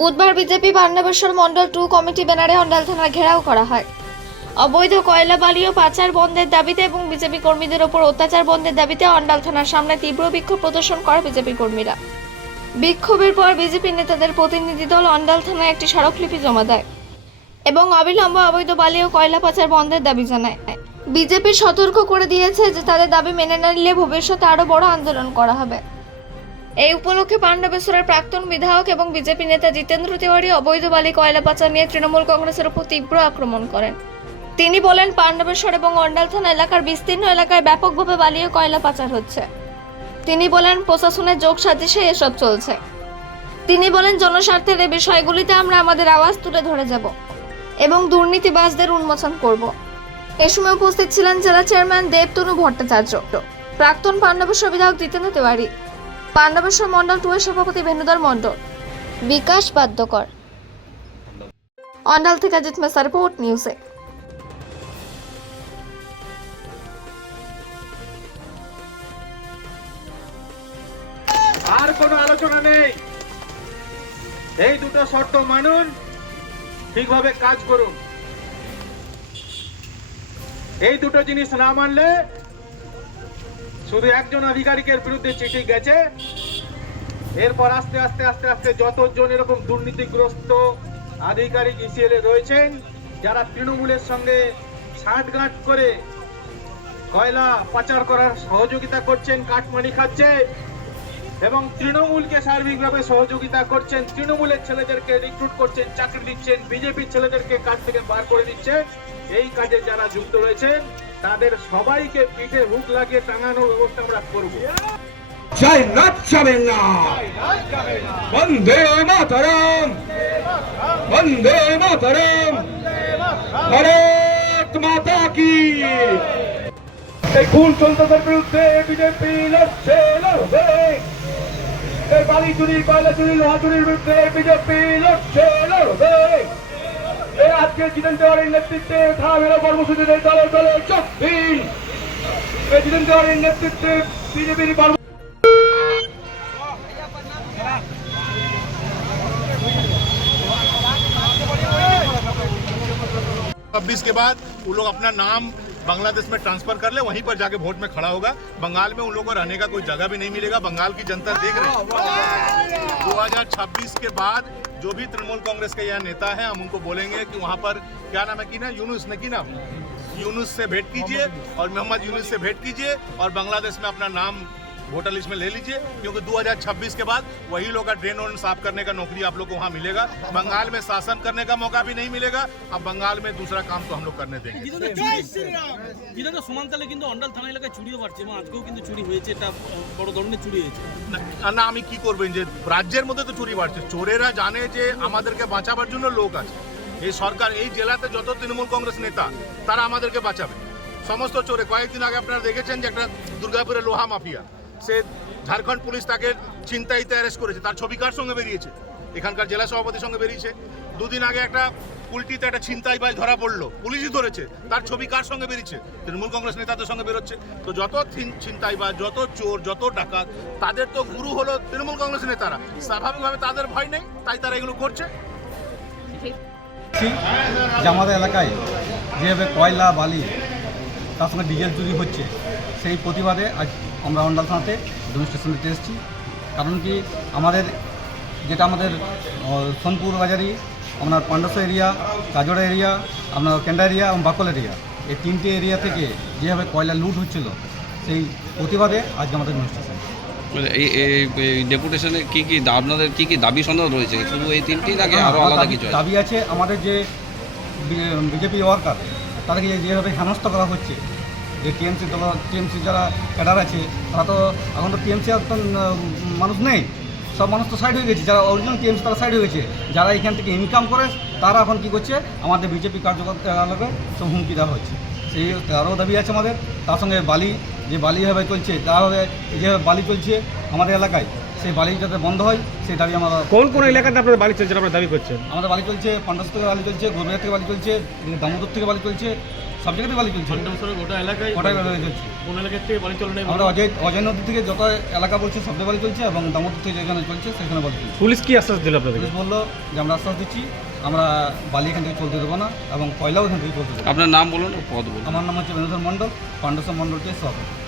বুধবার বিজেপি বান্নাবেশ্বর মন্ডল two committee ব্যানারে অন্ডাল থানা ঘেরাও করা হয়। অবৈধ কয়লা বালি ও পাচার বন্ধের দাবিতে এবং বিজেপি কর্মীদের ওপর অত্যাচার বন্ধের দাবিতে অন্ডাল থানার সামনে তীব্র বিক্ষোভ প্রদর্শন করে বিজেপি কর্মীরা। বিক্ষোভের পর বিজেপি নেতাদের প্রতিনিধি দল অন্ডাল থানায় একটি স্মারকলিপি জমা দেয় এবং অবিলম্বে অবৈধ বালি ও কয়লা পাচার বন্ধের দাবি জানায়। বিজেপি সতর্ক করে দিয়েছে যে তাদের দাবি মেনে না নিলে ভবিষ্যতে আরও বড় আন্দোলন করা হবে। এই উপলক্ষে পাণ্ডবেশ্বরের প্রাক্তন বিধায়ক এবং বিজেপি নেতা জিতেন্দ্র তিওয়ারি, অবৈধ বালি, কয়লা পাচার নিয়ে তৃণমূল কংগ্রেসের উপর তীব্র আক্রমণ করেন। তিনি বলেন, পাণ্ডবেশ্বর এবং অন্ডাল থানা এলাকার বিস্তীর্ণ এলাকায় ব্যাপকভাবে বালি ও কয়লা পাচার হচ্ছে। তিনি বলেন, প্রশাসনের যোগ সাজিশে এসব চলছে। তিনি বলেন, জনস্বার্থের এই বিষয়গুলিতে আমরা আমাদের আওয়াজ তুলে ধরে যাব এবং দুর্নীতিবাজদের উন্মোচন করব। এ সময় উপস্থিত ছিলেন জেলা চেয়ারম্যান দেবতনু ভট্টাচার্য। প্রাক্তন পাণ্ডবেশ্বর বিধায়ক জিতেন্দ্র তিওয়ারি পাণ্ডবেশ্বর মণ্ডল টু এর সভাপতি ভেনুদার মণ্ডল। বিকাশ বাদ্যকর। অন্ডাল থেকে জিত মেসা রিপোর্ট, নিউজে আর কোনো আলোচনা নেই। এই দুটো শর্ত মানুন, ঠিকভাবে কাজ করুন। এই দুটো জিনিস না মানলে শুধু একজন আধিকারিকের বিরুদ্ধে চিঠি গেছে। এরপর আস্তে আস্তে আস্তে আস্তে যতজন এরকম দুর্নীতিগ্রস্ত আধিকারিক ইসিএল রয়েছেন, যারা তৃণমূলের সঙ্গে ছাঁটগাঁট করে কয়লা পাচার করার সহযোগিতা করছেন কাটমানি খাচ্ছে এবং তৃণমূলকে সার্বিকভাবে সহযোগিতা করছেন, তৃণমূলের ছেলেদেরকে রিক্রুট করছেন, চাকরি দিচ্ছেন, বিজেপির ছেলেদেরকে কাজ থেকে বার করে দিচ্ছেন। এই কাজে যারা যুক্ত রয়েছেন তাদের সবাইকে পিঠে হুক লাগিয়ে টাঙানোর ব্যবস্থা আমরা করব। জয় নাথ যাবেন না বন্দে মাতরম। বন্দে মাতরম। ভারত মাতা কি? এই খুন সন্ত্রাসের বিরুদ্ধে বিজেপি লড়ছে লড়বে। এই বালি চুরি কয়লা চুরি লোহা চুরির বিরুদ্ধে বিজেপি লড়ছে লড়বে। আজকে জিতেন তেওয়ারির নেতৃত্বে ধামের কর্মসূচিতে দলে দলে চোখ দিন এই জিতেন তেওয়ারির নেতৃত্বে বিজেপির কর্ম छब्बीस के बाद वो लोग अपना नाम बांग्लादेश में ट्रांसफर कर ले वहीं पर जाके वोट में खड़ा होगा बंगाल में उन लोगों को रहने का कोई जगह भी नहीं मिलेगा बंगाल की जनता देख रही है 2026 के बाद जो भी तृणमूल कांग्रेस के यहाँ नेता हैं, हम उनको बोलेंगे कि वहाँ पर क्या नाम है कि ना, यूनुस ने की ना, यूनुस से भेंट कीजिए और मोहम्मद यूनुस से भेंट कीजिए और बांग्लादेश में अपना नाम वोटर लिस्ट में ले लीजिए क्योंकि 2026 के बाद वही लोग का ड्रेन वोन साफ करने का नौकरी आप लोग को वहाँ मिलेगा बंगाल में शासन करने का मौका भी नहीं मिलेगा अब बंगाल में दूसरा काम तो हम लोग करने देंगे বিধানটা সমানতালে কিন্তু অন্ডাল থানা এলাকায় চুরিও বাড়ছে এবং আজকেও কিন্তু চুরি হয়েছে এটা বড় ধরনের চুরি হয়েছে না- না আমি কি করবেন যে রাজ্যের মধ্যে তো চুরি বাড়ছে চোরেরা জানে যে আমাদেরকে বাঁচাবার জন্য লোক আছে এই সরকার এই জেলাতে যত তৃণমূল কংগ্রেস নেতা তারা আমাদেরকে বাঁচাবে সমস্ত চোরে কয়েকদিন আগে আপনারা দেখেছেন যে একটা দুর্গাপুরের লোহা মাফিয়া সে ঝাড়খণ্ড পুলিশ তাকে চিন্তাইতে অ্যারেস্ট করেছে। তার ছবি কার সঙ্গে বেরিয়েছে? এখানকার জেলা সভাপতির সঙ্গে বেরিয়েছে। দুদিন আগে একটা কুলটিতে একটা ছিনতাই বাজ ধরা পড়ল। পুলিশই ধরেছে। তার ছবি কার সঙ্গে বেরিয়েছে? তৃণমূল কংগ্রেস নেতাদের সঙ্গে বেরোচ্ছে। তো যত ছিনতাই বা যত চোর যত ডাকাত তাদের তো গুরু হলো তৃণমূল কংগ্রেস নেতারা। স্বাভাবিকভাবে তাদের ভয় নেই তাই তারা এগুলো করছে। যে আমাদের এলাকায় যেভাবে কয়লা বালি তার সঙ্গে ডিজেল চুরি হচ্ছে। সেই প্রতিবাদে আজ আমরা অন্ডাল থানাতে ডেমনস্ট্রেশন দিতে এসেছি। কারণ কি আমাদের যেটা আমাদের সোনপুর বাজারি আপনার পাণ্ডেশ্বর এরিয়া কাজড়া এরিয়া আপনার কেন্ডা এরিয়া এবং বাকল এরিয়া এই তিনটে এরিয়া থেকে যেভাবে কয়লা লুট হচ্ছিল সেই প্রতিবাদে আজকে আমাদের ডেমনস্ট্রেশন মানে এই ডেপুটেশনে কি কি আপনাদের কি কি দাবি সন্দেহ রয়েছে? শুধু এই তিনটি নাকি আরও আমার আলাদা কিছু দাবি আছে? আমাদের যে বিজেপি ওয়ার্কার তাদেরকে যেভাবে হেনস্থ করা হচ্ছে, যে টিএমসি দল টিএমসি যারা ক্যাডার আছে, তারা তো এখন তো টিএমসি এখন মানুষ নেই। সব মানুষ তো সাইড হয়ে গেছে। যারা অরিজিনাল টিএমসি তারা সাইড হয়ে গেছে। যারা এখান থেকে ইনকাম করে, তারা এখন কি করছে? আমাদের বিজেপি কার্যকর্তাকে সব হুমকি দেওয়া হচ্ছে। সেই তারও দাবি আছে আমাদের। তার সঙ্গে বালি, যে বালি এভাবে চলছে তাভাবে যেভাবে বালি চলছে আমাদের এলাকায় সেই বালি যাতে বন্ধ হয় সেই দাবি আমরা কোন কোন এলাকাতে আপনার বাড়ি চলছে আপনারা দাবি করছেন? আমাদের বালি চলছে পঞ্চাশ থেকে বালি চলছে গোবরাজ থেকে বালি চলছে দামোদর থেকে বালি চলছে সব জায়গাতে বালি চলছে। গোটা এলাকায় ওটাই বালি চলছে। কোন এলাকার থেকে বাড়ি চলে আমরা অজয় অজয় নদী থেকে যত এলাকা বলছে সব বালি চলছে এবং দামোদর থেকে যেখানে চলছে সেখানে বালি চলছে। পুলিশ কি আশ্বাস দিল আপনাদের? পুলিশ বলল যে আমরা আশ্বাস দিচ্ছি আমরা বালি এখান থেকে চলতে দেবো না এবং কয়লাও এখান থেকে চলতে দেবো আপনার নাম বলুন ও পদ বলুন। আমার নাম হচ্ছে বেনুধর মণ্ডল পাণ্ডসা মণ্ডলকে সভাপতি